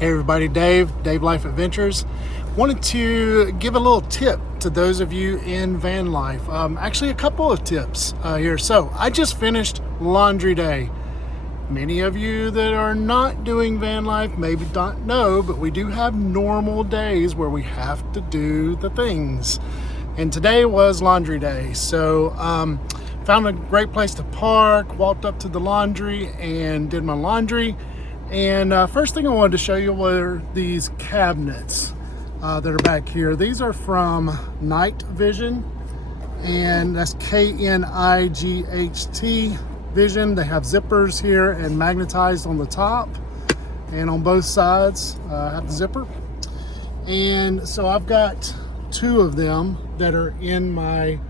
Hey everybody, Dave Life Adventures. Wanted to give a little tip to those of you in van life. Actually, a couple of tips here. So I just finished laundry day. Many of you that are not doing van life maybe don't know, but we do have normal days where we have to do the things. And today was laundry day. So found a great place to park, walked up to the laundry and did my laundry. And first thing I wanted to show you were these cabinets that are back here. These are from Night Vision, and that's K-N-I-G-H-T Vision. They have zippers here and magnetized on the top, and on both sides have the zipper. And so I've got two of them that are in my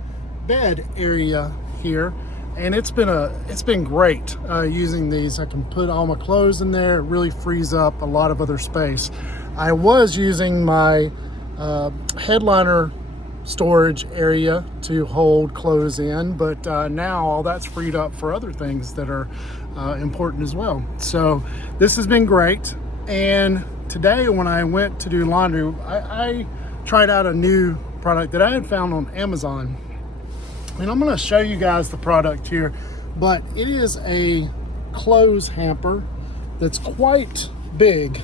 bed area here. And it's been great using these. I can put all my clothes in there. It really frees up a lot of other space. I was using my headliner storage area to hold clothes in, but now all that's freed up for other things that are important as well. So this has been great. And today when I went to do laundry, I tried out a new product that I had found on Amazon. And I'm going to show you guys the product here, but it is a clothes hamper that's quite big,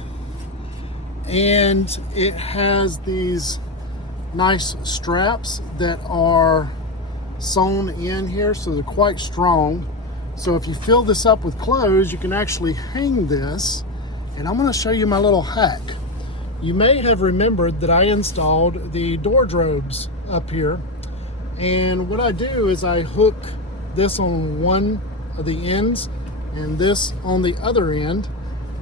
and it has these nice straps that are sewn in here, so they're quite strong. So if you fill this up with clothes, you can actually hang this. And I'm going to show you my little hack. You may have remembered that I installed the Doordrobes up here. And what I do is I hook this on one of the ends and this on the other end.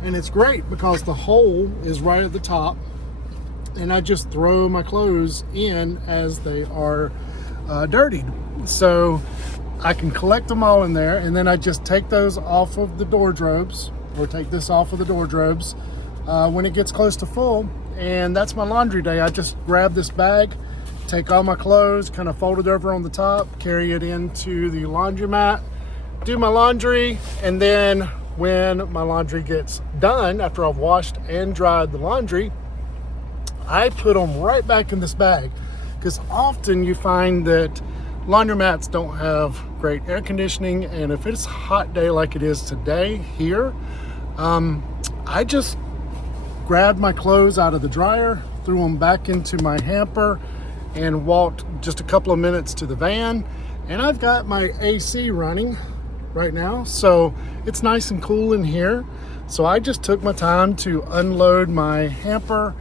And it's great because the hole is right at the top. And I just throw my clothes in as they are dirtied. So I can collect them all in there. And then I just take those off of the Doordrobes, or take this off of the Doordrobes when it gets close to full. And that's my laundry day. I just grab this bag, take all my clothes, kind of fold it over on the top, carry it into the laundromat, do my laundry, and then when my laundry gets done, after I've washed and dried the laundry, I put them right back in this bag. Because often you find that laundromats don't have great air conditioning, and if it's a hot day like it is today here, I just grabbed my clothes out of the dryer, threw them back into my hamper, and walked just a couple of minutes to the van. And I've got my AC running right now, so it's nice and cool in here. So I just took my time to unload my hamper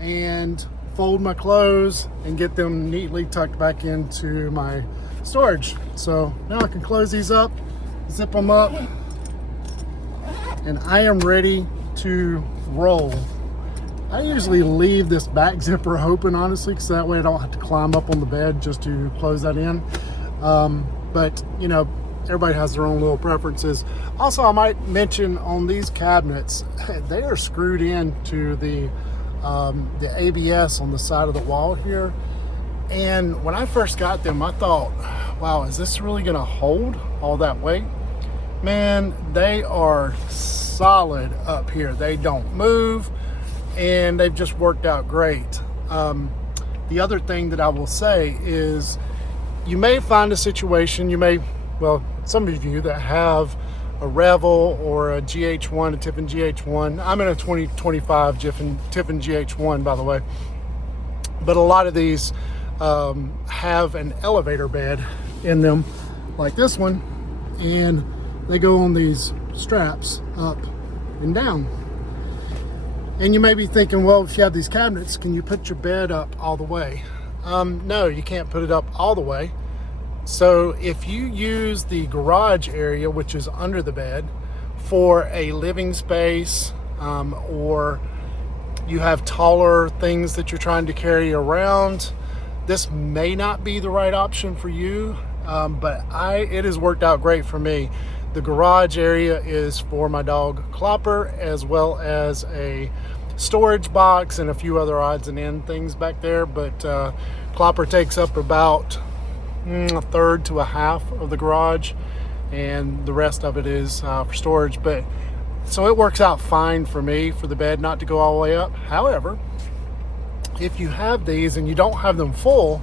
and fold my clothes and get them neatly tucked back into my storage. So now I can close these up, zip them up, and I am ready to roll. I usually leave this back zipper open, honestly, because that way I don't have to climb up on the bed just to close that in. But, you know, everybody has their own little preferences. Also, I might mention on these cabinets, they are screwed into the ABS on the side of the wall here. And when I first got them, I thought, wow, is this really going to hold all that weight? Man, they are solid up here. They don't move. And they've just worked out great. The other thing that I will say is you may find a situation, some of you that have a Revel or a GH1, a Tiffin GH1. I'm in a 2025 Tiffin GH1, by the way. But a lot of these have an elevator bed in them, like this one, and they go on these straps up and down. And you may be thinking, well, if you have these cabinets, can you put your bed up all the way? No, you can't put it up all the way. So if you use the garage area, which is under the bed, for a living space, or you have taller things that you're trying to carry around, this may not be the right option for you, but it has worked out great for me. The garage area is for my dog Clopper, as well as a storage box and a few other odds and end things back there. But Clopper takes up about a third to a half of the garage, and the rest of it is for storage. But So it works out fine for me for the bed not to go all the way up. However, if you have these and you don't have them full,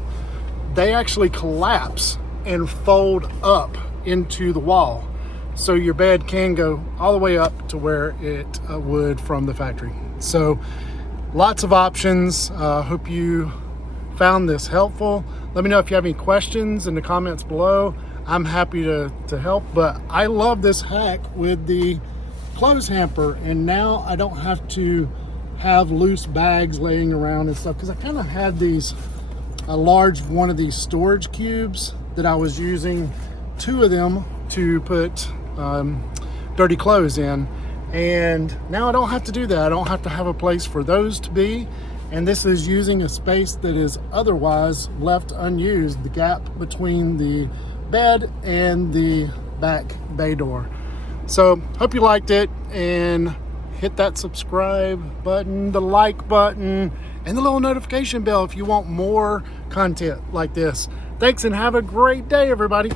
they actually collapse and fold up into the wall. So your bed can go all the way up to where it would from the factory. So lots of options. Hope you found this helpful. Let me know if you have any questions in the comments below. I'm happy to help, but I love this hack with the clothes hamper, and now I don't have to have loose bags laying around and stuff, because I kind of had a large one of these storage cubes that I was using, 2 of them to put dirty clothes in, and now I don't have to do that. I don't have to have a place for those to be, and this is using a space that is otherwise left unused, the gap between the bed and the back bay door. So hope you liked it, and hit that subscribe button, the like button, and the little notification bell if you want more content like this. Thanks, and have a great day, everybody.